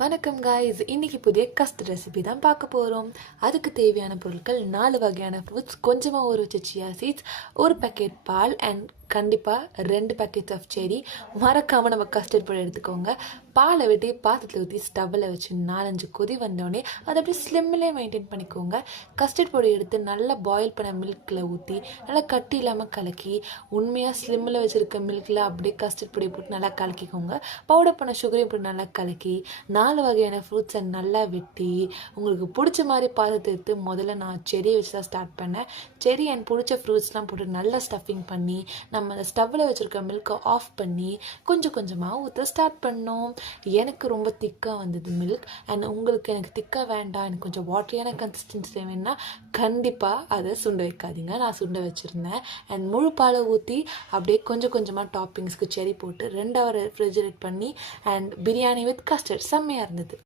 வணக்கம் காய்ஸ், இன்னைக்கு புதிய கஸ்டர்ட் ரெசிபி தான் பார்க்க போகிறோம். அதுக்கு தேவையான பொருட்கள் 4 வகையான ஃப்ரூட்ஸ், கொஞ்சமாக ஊற வச்ச சியா சீட்ஸ், ஒரு பேக்கெட் பால் அண்ட் கண்டிப்பாக 2 பேக்கெட்ஸ் ஆஃப் செரி. மறக்காமல் நம்ம கஸ்டர்ட் பொடி எடுத்துக்கோங்க. பாலை வெட்டி பாத்திரத்தில் ஊற்றி ஸ்டவ்வில் வச்சு 4-5 கொதி வந்தோடனே அதை அப்படியே ஸ்லிம்மிலே மெயின்டைன் பண்ணிக்கோங்க. கஸ்டர்ட் பொடி எடுத்து நல்லா பாயில் பண்ண மில்கில் ஊற்றி நல்லா கட்டி இல்லாமல் கலக்கி, உண்மையாக ஸ்லிம்மில் வச்சுருக்க மில்கில் அப்படியே கஸ்டர்ட் பொடி போட்டு நல்லா கலக்கிக்கோங்க. பவுடர் பண்ண சுகரையும் போட்டு நல்லா கலக்கி 4 வகையான ஃப்ரூட்ஸை நல்லா வெட்டி உங்களுக்கு பிடிச்ச மாதிரி பாத்திரத்தை எடுத்து முதல்ல நான் செரியை வச்சு தான் ஸ்டார்ட் பண்ணேன். செரி அண்ட் பிடிச்ச ஃப்ரூட்ஸ்லாம் போட்டு நல்லா ஸ்டஃபிங் பண்ணி நம்ம அந்த ஸ்டவ்வில் வச்சுருக்க மில்கை ஆஃப் பண்ணி கொஞ்சம் கொஞ்சமாக ஊற்ற ஸ்டார்ட் பண்ணோம். எனக்கு ரொம்ப திக்காக வந்தது மில்க். அண்ட் உங்களுக்கு எனக்கு திக்காக வேண்டாம், எனக்கு கொஞ்சம் வாட்டரியான கன்சிஸ்டன்சி வேணும்னா கண்டிப்பாக அதை சுண்ட வைக்காதீங்க. நான் சுண்ட வச்சுருந்தேன். அண்ட் முழு பாலை ஊற்றி அப்படியே கொஞ்சம் கொஞ்சமாக டாப்பிங்ஸ்க்கு செரி போட்டு 2 ஹவர் ரெஃப்ரிஜரேட் பண்ணி அண்ட் பிரியாணி வித் கஸ்டர்ட் செம்மையாக இருந்தது.